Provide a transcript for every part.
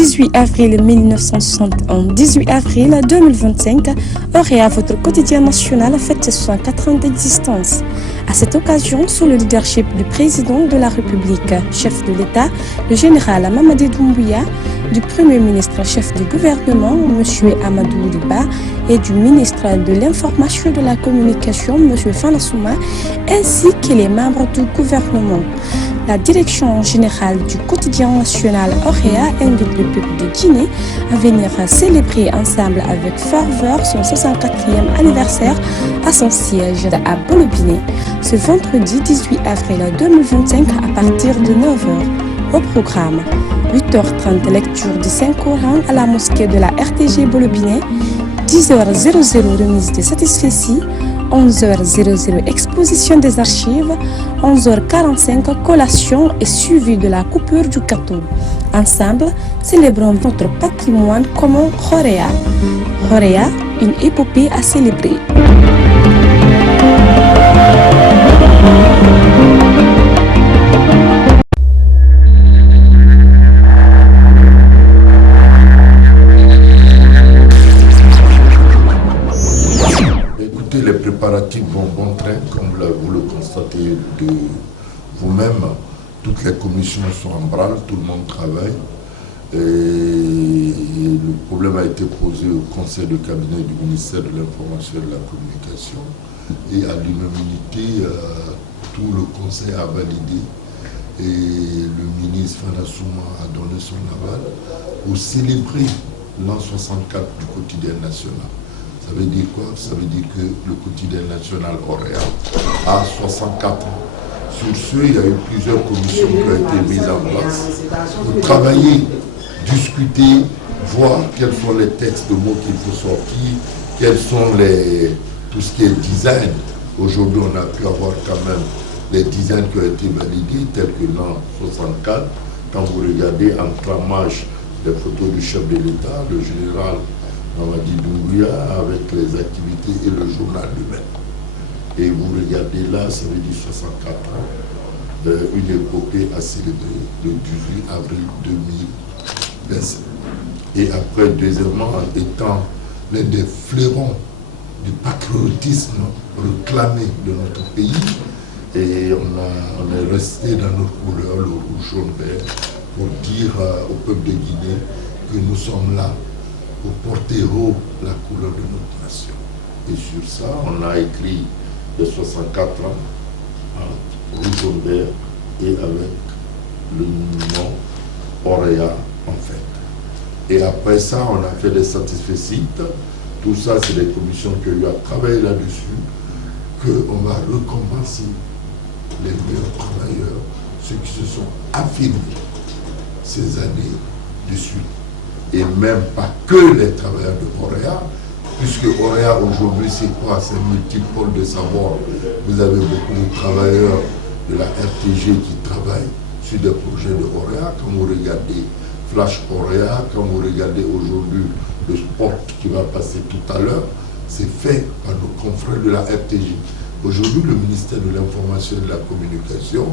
18 avril 1961, 18 avril 2025, Auréa, votre quotidien national, fête ses 64 ans d'existence. À cette occasion, sous le leadership du président de la République, chef de l'État, le général Mamadi Doumbouya, du Premier ministre chef du gouvernement, M. Amadou Riba, et du ministre de l'Information et de la Communication, M. Fana-Souma, ainsi que les membres du gouvernement. La direction générale du quotidien national Auréa invite le peuple de Guinée à venir célébrer ensemble avec ferveur son 64e anniversaire à son siège à Bolobine, ce vendredi 18 avril 2025 à partir de 9h. Au programme, 8h30 lecture du Saint-Coran à la mosquée de la RTG Bolobine, 10h00 remise de satisfecit, 11h00 exposition des archives, 11h45 collation et suivi de la coupure du gâteau. Ensemble, célébrons votre patrimoine commun Auréa. Auréa, une épopée à célébrer. Les préparatifs vont bon train, comme vous le constatez de vous-même. Toutes les commissions sont en branle, tout le monde travaille. Et le problème a été posé au conseil de cabinet du ministère de l'Information et de la Communication. Et à l'unanimité, tout le conseil a validé. Et le ministre Fana-Souma a donné son aval pour célébrer l'an 64 du quotidien national. Ça veut dire quoi? Ça veut dire que le quotidien national Auréa a 64 ans. Sur ce, il y a eu plusieurs commissions qui ont été mises en place pour travailler, discuter, voir quels sont les textes de mots qu'il faut sortir, quels sont tout ce qui est design. Aujourd'hui, on a pu avoir quand même les designs qui ont été validés, tels que l'an 64. Quand vous regardez en clamage les photos du chef de l'État, le général Mamadi Doumbouya, avec les activités et le journal lui-même. Et vous regardez là, ça veut dire 64 ans, une épopée à célébrer le 18 avril 2025. Et après, deuxièmement, étant l'un des fleurons du patriotisme réclamé de notre pays, et on est resté dans notre couleur, le rouge, jaune, vert, pour dire au peuple de Guinée que nous sommes là pour porter haut la couleur de notre nation. Et sur ça, on a écrit les 64 ans, rouge, jaune, vert, et avec le nom Auréa en fait. Et après ça, on a fait des satisfecits. Tout ça, c'est des commissions qui ont eu à travailler là-dessus, qu'on va récompenser les meilleurs travailleurs, ceux qui se sont affirmés ces années de suite. Et même pas que les travailleurs de Auréa, puisque Auréa aujourd'hui c'est quoi? C'est un multipôle de savoir. Vous avez beaucoup de travailleurs de la RTG qui travaillent sur des projets de Auréa. Quand vous regardez Flash Auréa, quand vous regardez aujourd'hui le sport qui va passer tout à l'heure, c'est fait par nos confrères de la RTG. Aujourd'hui, le ministère de l'Information et de la Communication,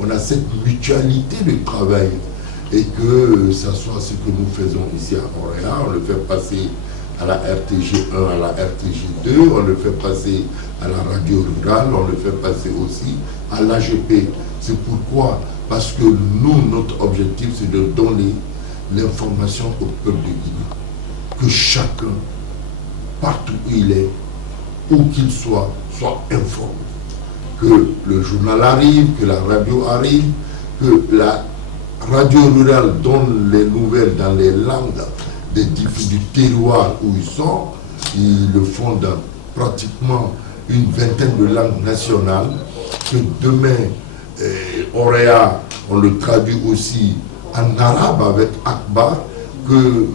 on a cette mutualité de travail. Et que ça soit ce que nous faisons ici à Auréa, on le fait passer à la RTG 1, à la RTG 2, on le fait passer à la radio rurale, on le fait passer aussi à l'AGP. C'est pourquoi? Parce que nous, notre objectif, c'est de donner l'information au peuple de Guinée. Que chacun, partout où il est, où qu'il soit informé. Que le journal arrive, que la radio arrive, que la radio rurale donne les nouvelles dans les langues du terroir où ils sont. Ils le font dans pratiquement une vingtaine de langues nationales. Que demain, Auréa, on le traduit aussi en arabe avec Akbar. Que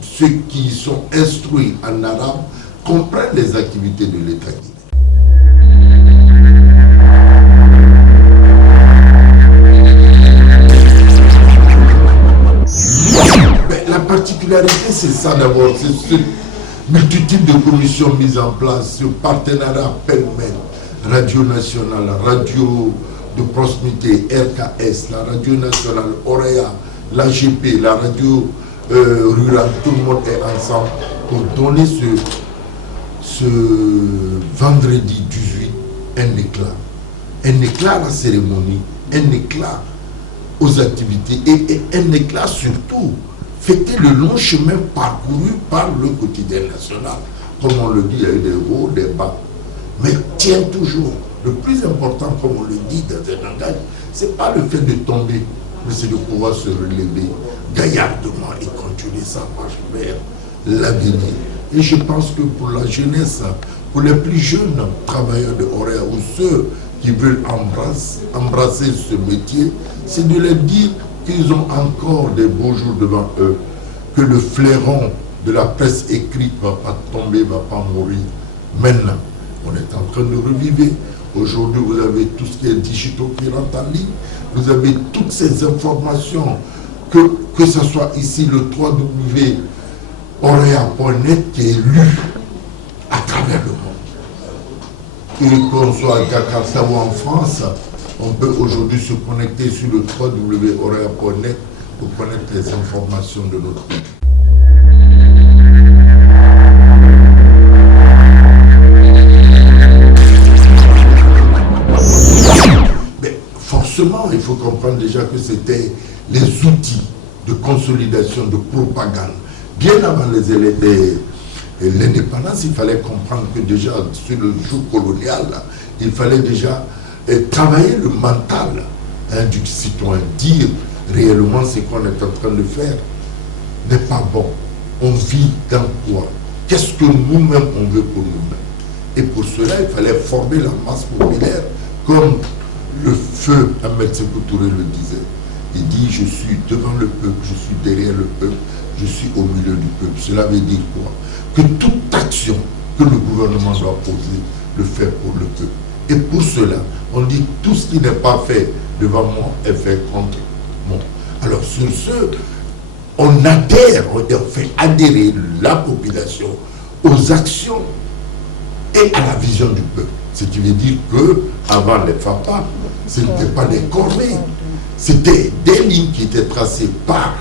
ceux qui sont instruits en arabe comprennent les activités de l'État. La particularité, c'est ça d'abord, c'est ce multitude de commissions mises en place, ce partenariat pêle-mêle, Radio Nationale, Radio de Proximité, RKS, la Radio Nationale, Auréa, l'AGP, la Radio rural, tout le monde est ensemble pour donner ce vendredi 18 un éclat. Un éclat à la cérémonie, un éclat aux activités et un éclat surtout. Fêter le long chemin parcouru par le quotidien national. Comme on le dit, il y a eu des hauts, des bas. Mais tient toujours. Le plus important, comme on le dit dans un langage, ce n'est pas le fait de tomber, mais c'est de pouvoir se relever gaillardement et continuer sa marche vers l'avenir. Et je pense que pour la jeunesse, pour les plus jeunes travailleurs de Horea ou ceux qui veulent embrasser ce métier, c'est de leur dire qu'ils ont encore des beaux jours devant eux, que le flairon de la presse écrite ne va pas tomber, ne va pas mourir. Maintenant, on est en train de revivre. Aujourd'hui, vous avez tout ce qui est digital qui rentre en ligne. Vous avez toutes ces informations, que ce soit ici le www.horea.net qui est lu à travers le monde. Et qu'on soit à Jakarta ou en France, on peut aujourd'hui se connecter sur le www.horea.net pour connaître les informations de notre pays. Forcément, il faut comprendre déjà que c'était les outils de consolidation, de propagande. Bien avant l'indépendance, il fallait comprendre que déjà sur le jour colonial, il fallait déjà travailler le mental du citoyen, dire réellement ce qu'on est en train de faire n'est pas bon. On vit dans quoi? Qu'est-ce que nous-mêmes on veut pour nous-mêmes? Et pour cela, il fallait former la masse populaire comme le feu Ahmed Sékou Touré le disait. Il dit, je suis devant le peuple, je suis derrière le peuple, je suis au milieu du peuple. Cela veut dire quoi? Que toute action que le gouvernement doit poser, le fait pour le peuple. Et pour cela, on dit, tout ce qui n'est pas fait devant moi est fait contre moi. Alors sur ce, on adhère, on fait adhérer la population aux actions et à la vision du peuple. Ce qui veut dire que avant les FAPA, ce n'était pas des corvées, c'était des lignes qui étaient tracées par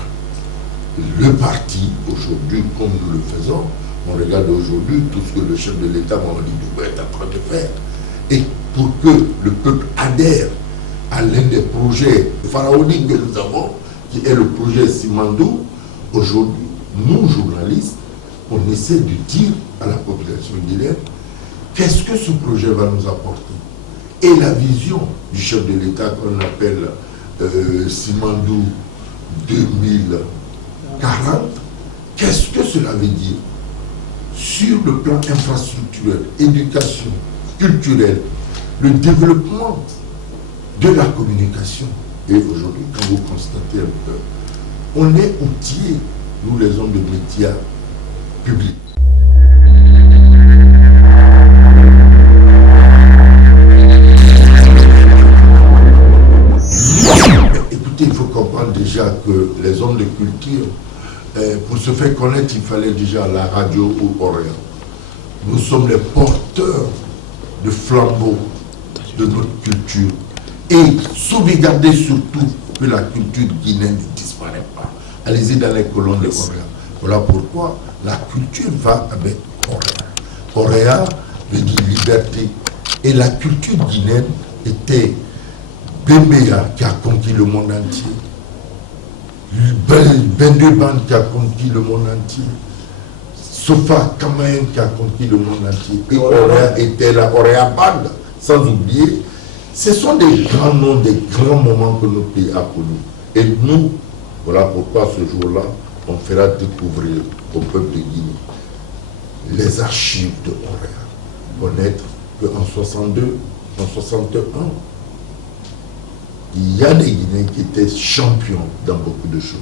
le parti. Aujourd'hui, comme nous le faisons, on regarde aujourd'hui tout ce que le chef de l'État, Mamadi Doumbouya, est en train de faire. Et pour que le peuple adhère à l'un des projets pharaoniques que nous avons, qui est le projet Simandou, aujourd'hui, nous, journalistes, on essaie de dire à la population guinéenne qu'est-ce que ce projet va nous apporter. Et la vision du chef de l'État qu'on appelle Simandou 2040, qu'est-ce que cela veut dire sur le plan infrastructurel, éducation, culturel, le développement de la communication. Et aujourd'hui, quand vous constatez un peu, on est outillés, nous les hommes de médias publics. Écoutez, il faut comprendre déjà que les hommes de culture, pour se faire connaître, il fallait déjà la radio ou Horea. Nous sommes les porteurs de flambeaux de notre culture. Et sauvegarder surtout que la culture guinéenne ne disparaît pas. Allez-y dans les colonnes de Horea. Voilà pourquoi la culture va avec Horea. Horea veut dire liberté. Et la culture guinéenne était Bembeya qui a conquis le monde entier. Bendeban qui a conquis le monde entier. Sofa Kamayen qui a conquis le monde entier. Et Horea était la Horea Band, sans oublier. Ce sont des grands noms, des grands moments que notre pays a connus. Et nous, voilà pourquoi ce jour-là, on fera découvrir au peuple de Guinée les archives de Horea. Connaître qu'en 62, en 61, il y a des Guinéens qui étaient champions dans beaucoup de choses.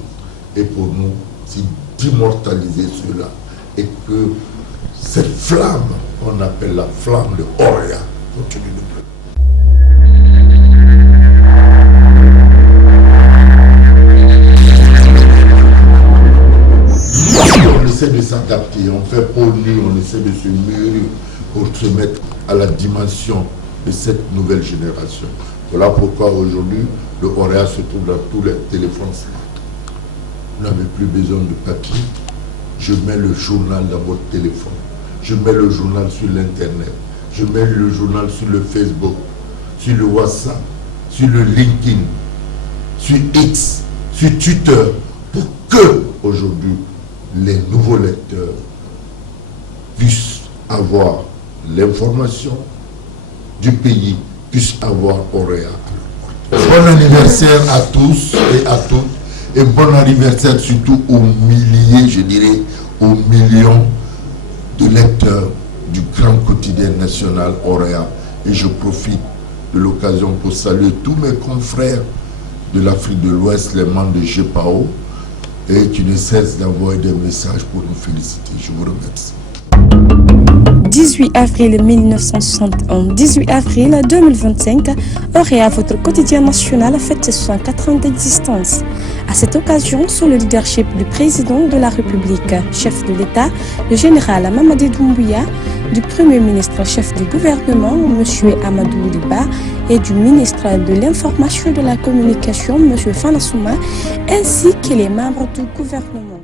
Et pour nous, c'est d'immortaliser cela. Et que cette flamme, qu'on appelle la flamme de Horea, continue de brûler. On essaie de s'adapter, on fait pour nous, on essaie de se mûrir pour se mettre à la dimension de cette nouvelle génération. Voilà pourquoi aujourd'hui, le Horea se trouve dans tous les téléphones smart. vous n'avez plus besoin de papier. Je mets le journal dans votre téléphone. Je mets le journal sur l'Internet. Je mets le journal sur le Facebook, sur le WhatsApp, sur le LinkedIn, sur X, sur Twitter, pour que aujourd'hui les nouveaux lecteurs puissent avoir l'information du pays, puissent avoir Orea. Bon anniversaire à tous et à toutes, et bon anniversaire surtout aux milliers, je dirais, aux millions de lecteurs du grand quotidien national Orea. Et je profite de l'occasion pour saluer tous mes confrères de l'Afrique de l'Ouest, les membres de GEPAO, et qui ne cessent d'envoyer des messages pour nous féliciter. Je vous remercie. 18 avril 1961, 18 avril 2025, Orea, votre quotidien national, fête ses 64 ans d'existence. À cette occasion, sous le leadership du président de la République, chef de l'État, le général Mamadi Doumbouya, du Premier ministre chef du gouvernement, M. Amadou Liba, et du ministre de l'Information et de la Communication, M. Fana Souma, ainsi que les membres du gouvernement.